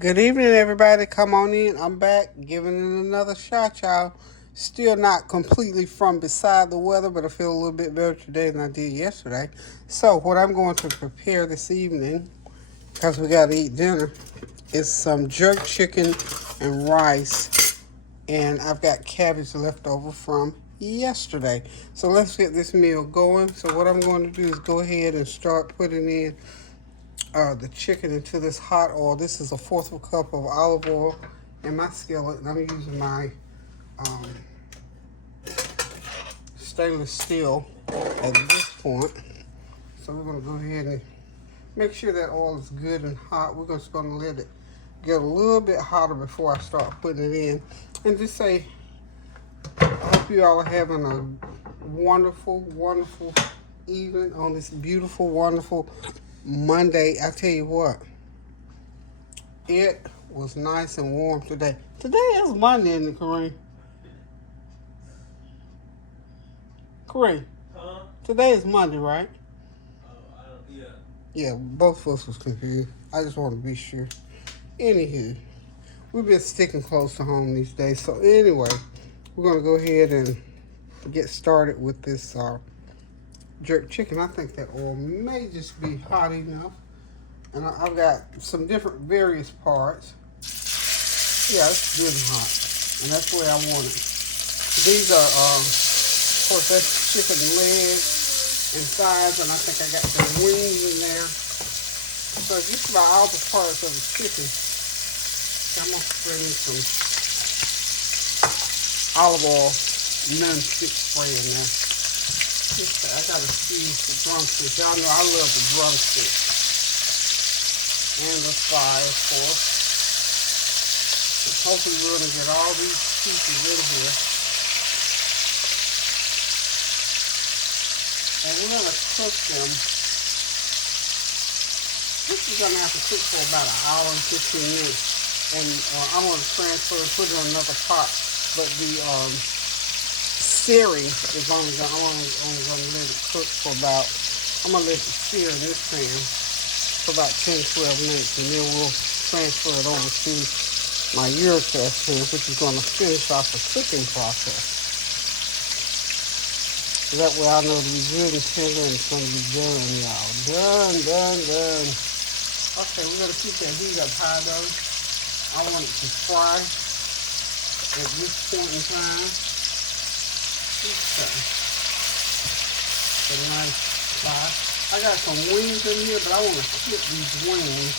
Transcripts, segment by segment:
Good evening, everybody. Come on in. I'm back giving it another shot, y'all. Still not completely from beside the weather, but I feel a little bit better today than I did yesterday. So, what I'm going to prepare this evening, because we got to eat dinner, is some jerk chicken and rice. And I've got cabbage left over from yesterday. So, let's get this meal going. So, what I'm going to do is go ahead and start putting in the chicken into this hot oil. This is a fourth of a cup of olive oil in my skillet, and I'm using my um, stainless steel at this point. So we're going to go ahead and make sure that oil is good and hot. We're just going to let it get a little bit hotter before I start putting it in. And just say, I hope you all are having a wonderful, wonderful evening on this beautiful, wonderful Monday. I tell you what, it was nice and warm today. Today is Monday, isn't it, Kareem? Kareem, today is Monday, right? Yeah. Yeah, both of us was confused. I just want to be sure. Anywho, we've been sticking close to home these days. So anyway, we're going to go ahead and get started with this jerk chicken. I think that oil may just be hot enough. And I've got some different various parts. Yeah, it's good and hot. And that's the way I want it. These are, of course, that's chicken legs and thighs. And I think I got the wings in there. So just about all the parts of the chicken. I'm going to spread in some olive oil non-stick spray in there. I got to squeeze the drumsticks. Y'all know I love the drumsticks. And the thigh, of course. And hopefully we're going to get all these pieces in here. And we're going to cook them. This is going to have to cook for about an hour and 15 minutes. And I'm going to transfer and put it in another pot. But the searing is only going to let it cook for about, I'm going to let it sear in this pan for about 10-12 minutes, and then we'll transfer it over to my Eurocast pan, which is going to finish off the cooking process. So that way I know it'll be good and tender, and it's going to be done, y'all. Done. Okay, we're going to keep that heat up high, though. I want it to fry at this point in time. Okay. A nice fry. I got some wings in here, but I want to flip these wings.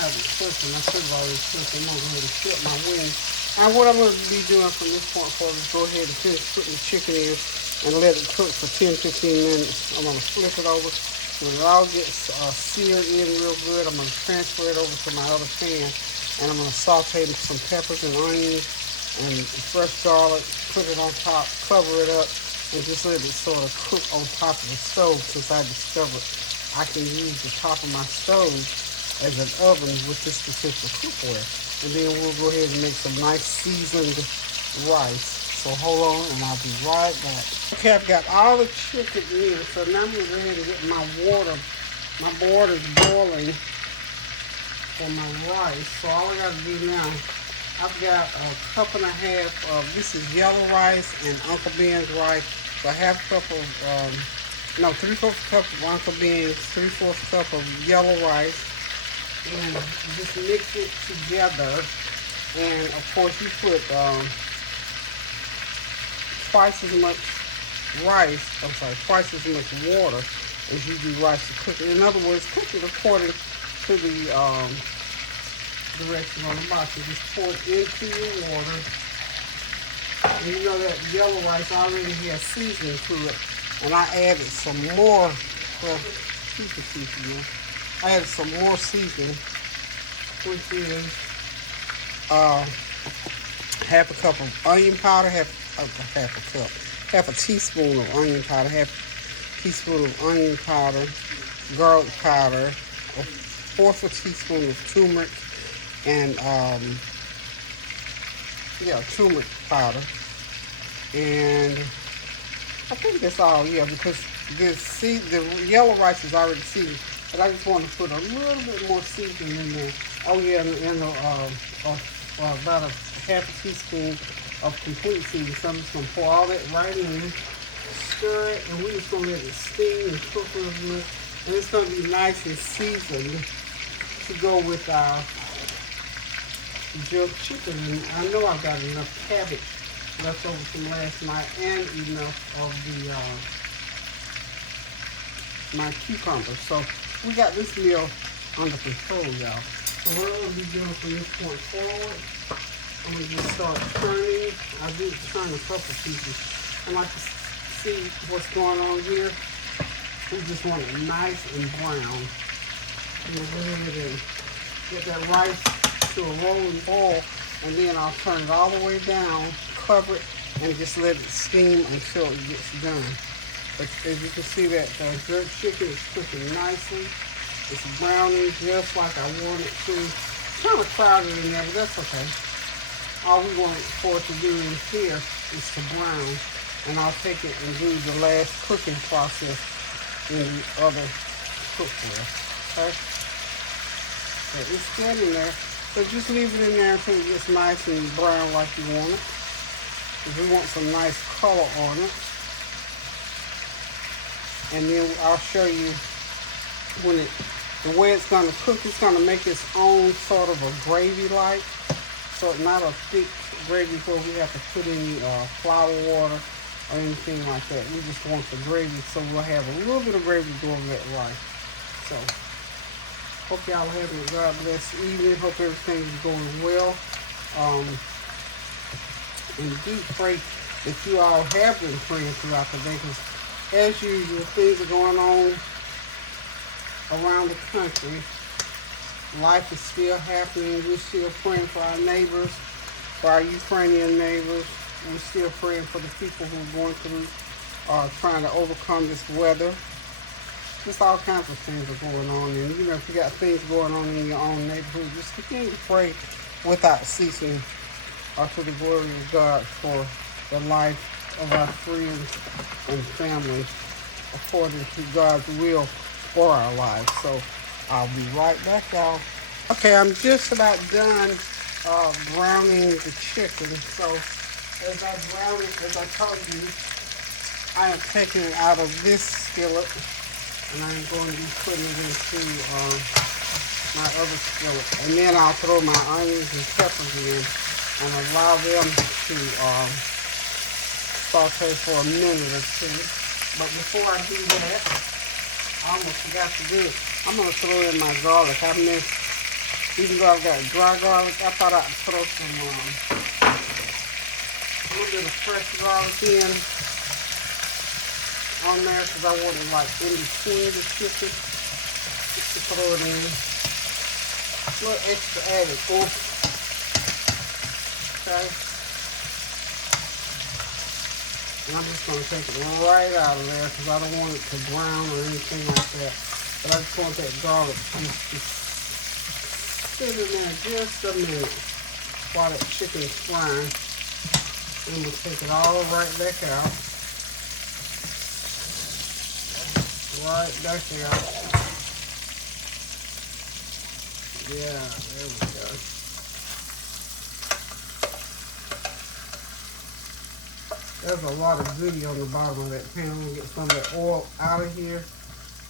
I haven't flipped them. I could have already flipped them. I'm going to go ahead and flip my wings. And what I'm going to be doing from this point forward is go ahead and finish putting the chicken in and let it cook for 10-15 minutes. I'm going to flip it over. When it all gets seared in real good, I'm going to transfer it over to my other pan. And I'm going to saute some peppers and onions and fresh garlic, put it on top, cover it up, and just let it sort of cook on top of the stove, since I discovered I can use the top of my stove as an oven with this particular cookware. And then we'll go ahead and make some nice seasoned rice. So hold on and I'll be right back. Okay, I've got all the chicken in, so now I'm going to go ahead and get my water. My water's boiling for my rice. So all I got to do now, I've got a cup and a half of, this is yellow rice and Uncle Ben's rice. So a half cup of, 3/4 cup of Uncle Ben's, 3/4 cup of yellow rice. And just mix it together. And of course you put twice as much water as you do rice to cook it. In other words, cook it according to the direction on the box. You just pour it into your water. And you know that yellow rice already has seasoning to it. And I added some more, I added some more seasoning, which is half a cup of onion powder, half a teaspoon of onion powder, half a teaspoon of onion powder, garlic powder, a fourth of a teaspoon of turmeric, and turmeric powder. And I think that's all, because the yellow rice is already seasoned. But I just want to put a little bit more seasoning in there. Oh yeah, and about a half a teaspoon of complete seasoning. So I'm just gonna pour all that right in, stir it, and we're just gonna let it steam and cook a little bit. And it's gonna be nice and seasoned to go with our jerk chicken. And I know I've got enough cabbage left over from last night and enough of the my cucumber. So we got this meal under control, y'all. So what I'm gonna be doing from this point forward, I'm gonna just start turning. I did turn a couple pieces. And like to see what's going on here. We just want it nice and brown. And we'll go ahead and get that rice to a rolling boil, and then I'll turn it all the way down, cover it, and just let it steam until it gets done. But as you can see, that jerk chicken is cooking nicely. It's browning just like I want it to. It's kind of crowded in there, but that's okay. All we want for it to do in here is to brown. And I'll take it and do the last cooking process in the other cookware. Okay? So it's good in there. So just leave it in there until it gets nice and brown like you want it. Because we want some nice color on it. And then I'll show you when the way it's going to cook. It's going to make its own sort of a gravy-like. So not a thick gravy where we have to put any flour water or anything like that. We just want the gravy, so we'll have a little bit of gravy going that rice. So hope y'all are having a God bless evening. Hope everything is going well. And do pray that you all have been praying throughout the day, because as usual, things are going on around the country. Life is still happening. We're still praying for our neighbors, for our Ukrainian neighbors. We're still praying for the people who are going through, trying to overcome this weather. Just all kinds of things are going on. And, you know, if you got things going on in your own neighborhood, just continue to pray without ceasing, to the glory of God, for the life of our friends and family, according to God's will for our lives. So I'll be right back, y'all. Okay, I'm just about done browning the chicken. So as I brown it, as I told you, I am taking it out of this skillet, and I'm going to be putting it into my other skillet. And then I'll throw my onions and peppers in and allow them to saute for a minute or two. But before I do that, I almost forgot to do it. I'm going to throw in my garlic. I missed, even though I've got dry garlic, I thought I'd throw some a little bit of fresh garlic in on there, because I want it like in between the chicken. Just to throw it in. A little extra added oomph. Okay. And I'm just going to take it right out of there, because I don't want it to brown or anything like that. But I just want that garlic just to sit in there just a minute while that chicken is frying. And we'll take it all right back out. Right back out. Yeah, there we go. There's a lot of goodie on the bottom of that pan. I'm going to get some of that oil out of here.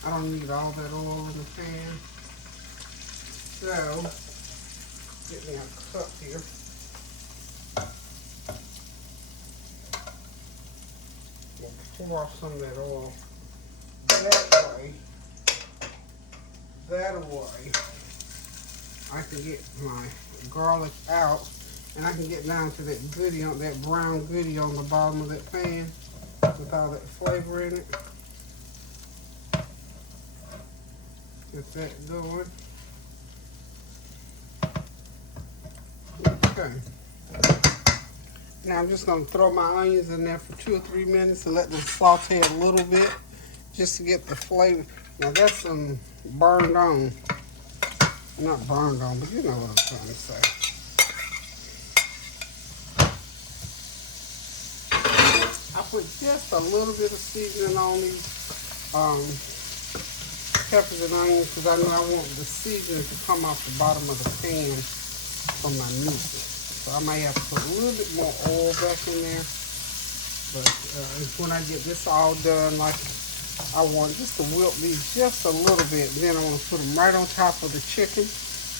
I don't need all that oil in the pan. So, get me a cup here. We'll pour off some of that oil that way. I can get my garlic out, and I can get down to that goodie, on that brown goodie on the bottom of that pan with all that flavor in it. Get that going. Okay. Now I'm just going to throw my onions in there for 2 or 3 minutes and let them saute a little bit just to get the flavor. Now that's some burned on. Not burned on, but you know what I'm trying to say. I put just a little bit of seasoning on these peppers and onions because I know I want the seasoning to come off the bottom of the pan from my meat. So I might have to put a little bit more oil back in there. But when I get this all done, like I want just to wilt these just a little bit. Then I'm going to put them right on top of the chicken.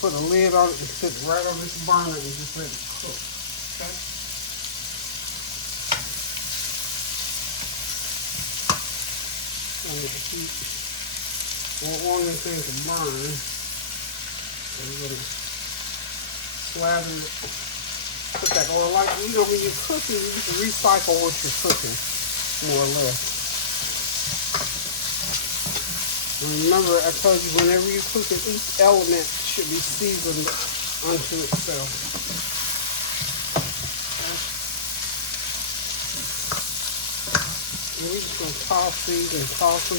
Put a lid on it and sit it right on this burner and just let it cook. Okay? And the heat. Won't want anything to burn. So we're going to slather it. Put that oil, like, you know, when you're cooking, you just recycle what you're cooking, more or less. And remember, I told you, whenever you're cooking, each element should be seasoned unto itself. Okay. And we're just going to toss these and toss them.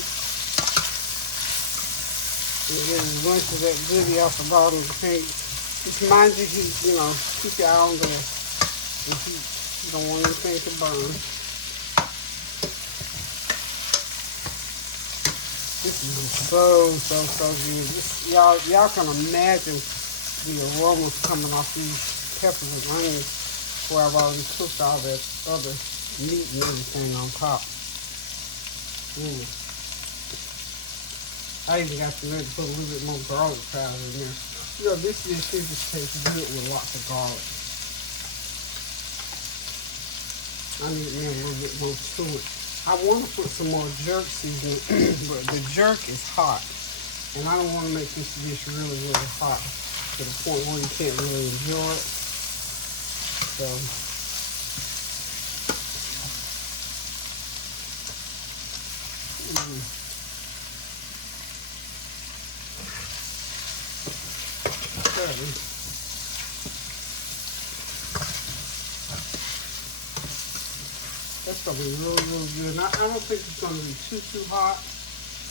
And get as much of that goodie off the bottom of the pan. Just mind your heat, you know, keep your eye on the heat. You don't want anything to burn. This is so good. Just, y'all can imagine the aromas coming off these peppers and onions where I've already cooked all that other meat and everything on top. I even got to put a little bit more garlic powder in there. You know, this dish here just tastes good with lots of garlic. I need me a little bit more to it. I want to put some more jerk seasoning, but the jerk is hot. And I don't want to make this dish really, really hot to the point where you can't really enjoy it. So, that's gonna be really, really good. Now, I don't think it's gonna be too hot,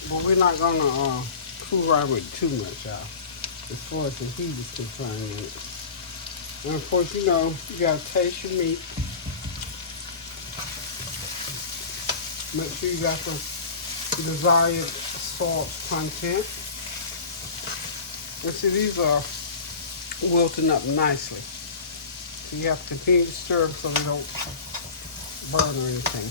but we're not gonna fool around with too much, y'all, as far as the heat is concerned in it. And of course, you know, you gotta taste your meat. Make sure you got the desired salt content. And see, these are wilting up nicely. So you have to continue to stir them so they don't burn or anything.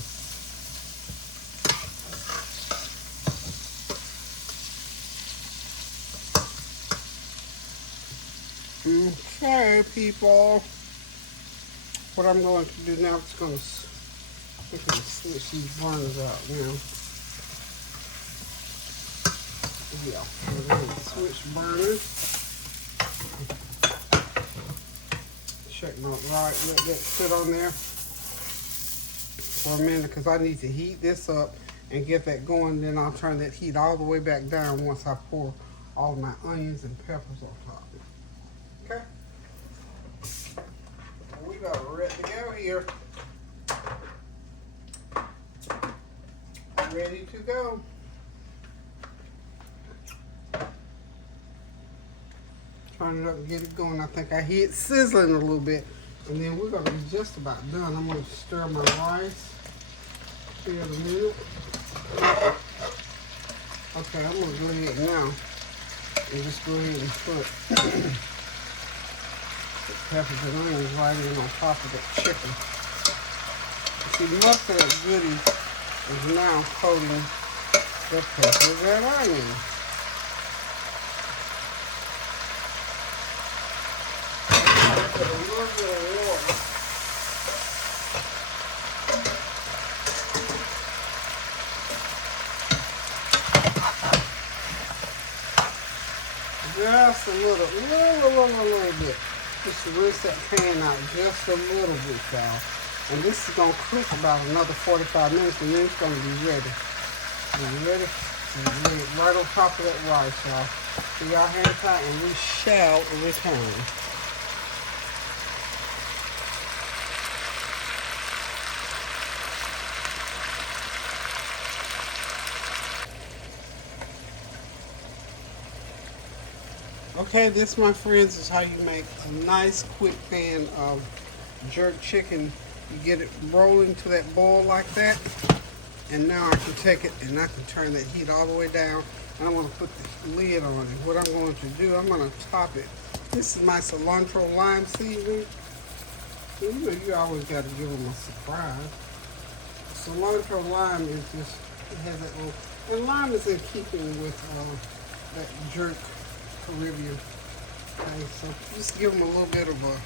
Okay, people. What I'm going to do now is going to switch these burners out now. Yeah, we're going to switch burners. Check my right, let that sit on there for a minute because I need to heat this up and get that going. Then I'll turn that heat all the way back down once I pour all my onions and peppers on top. Okay? We about ready to go here. Ready to go. Turn it up and get it going. I think I hear it sizzling a little bit. And then we're going to be just about done. I'm going to stir my rice here in a minute. Okay, I'm going to go ahead now and just go ahead and put the peppers and onions right in on top of that chicken. See, most of that goodie is now coating the peppers and onions. Put a little bit of water. Just a little bit. Just to rinse that pan out just a little bit, y'all. And this is going to cook about another 45 minutes, and then it's going to be ready. Are you ready? And lay it right on top of that rice, y'all. So y'all hang tight, and we shall return. Okay, this, my friends, is how you make a nice quick pan of jerk chicken. You get it rolling to that boil like that, and now I can take it and I can turn that heat all the way down And I'm going to put the lid on it. What I'm going to do, I'm going to top it. This is my cilantro lime seasoning. You know, you always got to give them a surprise. Cilantro lime is just, it has that little, and lime is in keeping with that jerk Caribbean. Okay, so just give them a little bit of a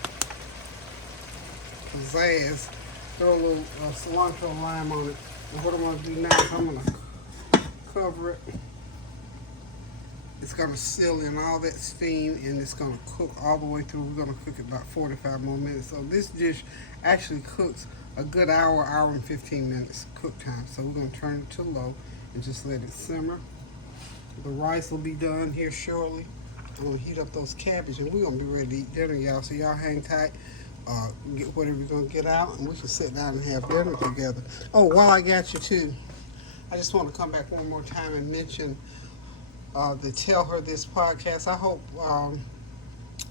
pizzazz. Throw a little cilantro lime on it. And what I'm going to do now is I'm going to cover it. It's going to seal in all that steam, and it's going to cook all the way through. We're going to cook it about 45 more minutes. So this dish actually cooks a good hour, hour and 15 minutes cook time. So we're going to turn it to low and just let it simmer. The rice will be done here shortly. I'm going to heat up those cabbage, and we're going to be ready to eat dinner, y'all. So y'all hang tight. Get whatever you're going to get out, and we can sit down and have dinner together. Oh, while I got you, too, I just want to come back one more time and mention the Tell Her This podcast. I hope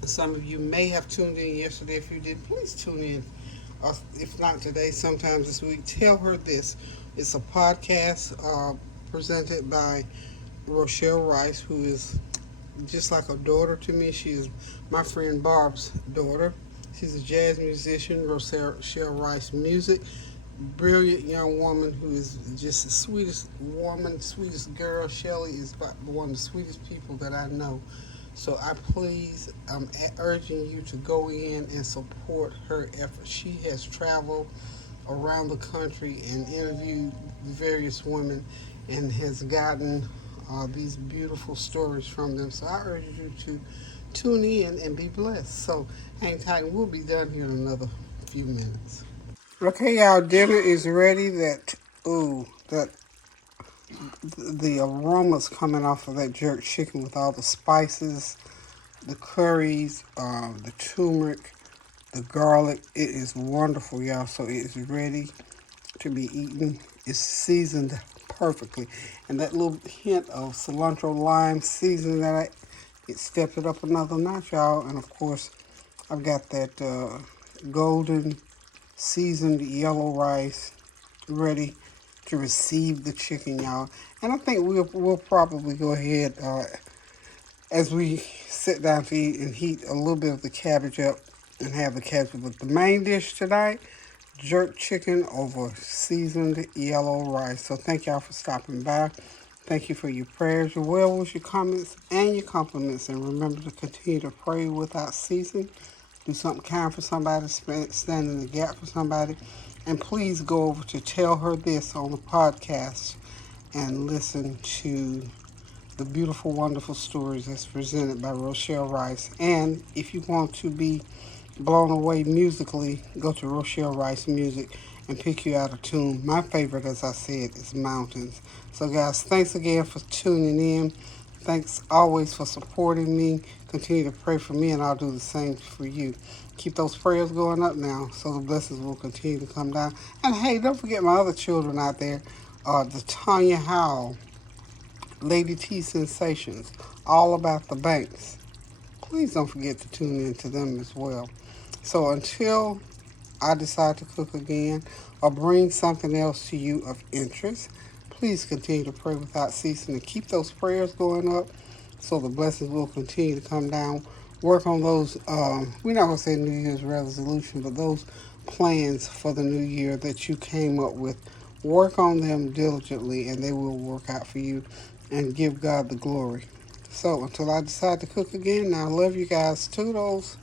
some of you may have tuned in yesterday. If you did, please tune in. If not today, sometime this week. Tell Her This. It's a podcast presented by Rochelle Rice, who is just like a daughter to me. She is my friend Barb's daughter. She's a jazz musician, Rochelle Rice Music. Brilliant young woman who is just the sweetest woman, sweetest girl. Shelly is one of the sweetest people that I know. So I'm urging you to go in and support her efforts. She has traveled around the country and interviewed various women and has gotten these beautiful stories from them. So I urge you to tune in and be blessed. So hang tight, and we'll be done here in another few minutes. Okay, y'all, dinner is ready. The aroma's coming off of that jerk chicken with all the spices, the curries, the turmeric, the garlic. It is wonderful, y'all. So it is ready to be eaten. It's seasoned perfectly. And that little hint of cilantro lime seasoning it stepped it up another notch, y'all. And of course, I've got that golden seasoned yellow rice ready to receive the chicken, y'all. And I think we'll probably go ahead as we sit down to eat and heat a little bit of the cabbage up and have the cabbage. But the main dish tonight, jerk chicken over seasoned yellow rice. So thank y'all for stopping by. Thank you for your prayers, your well wishes, your comments, and your compliments. And remember to continue to pray without ceasing. Do something kind for somebody, stand in the gap for somebody. And please go over to Tell Her This on the podcast and listen to the beautiful, wonderful stories that's presented by Rochelle Rice. And if you want to be blown away musically, go to Rochelle Rice Music and pick you out a tune. My favorite, as I said, is Mountains. So guys, thanks again for tuning in. Thanks always for supporting me. Continue to pray for me, and I'll do the same for you. Keep those prayers going up now so the blessings will continue to come down. And hey, don't forget my other children out there, the Tanya Howell, Lady T Sensations, all about the banks. Please don't forget to tune in to them as well. So until I decide to cook again or bring something else to you of interest, please continue to pray without ceasing and keep those prayers going up so the blessings will continue to come down. Work on those, we're not going to say New Year's resolution, but those plans for the new year that you came up with. Work on them diligently and they will work out for you, and give God the glory. So until I decide to cook again, I love you guys. Toodles.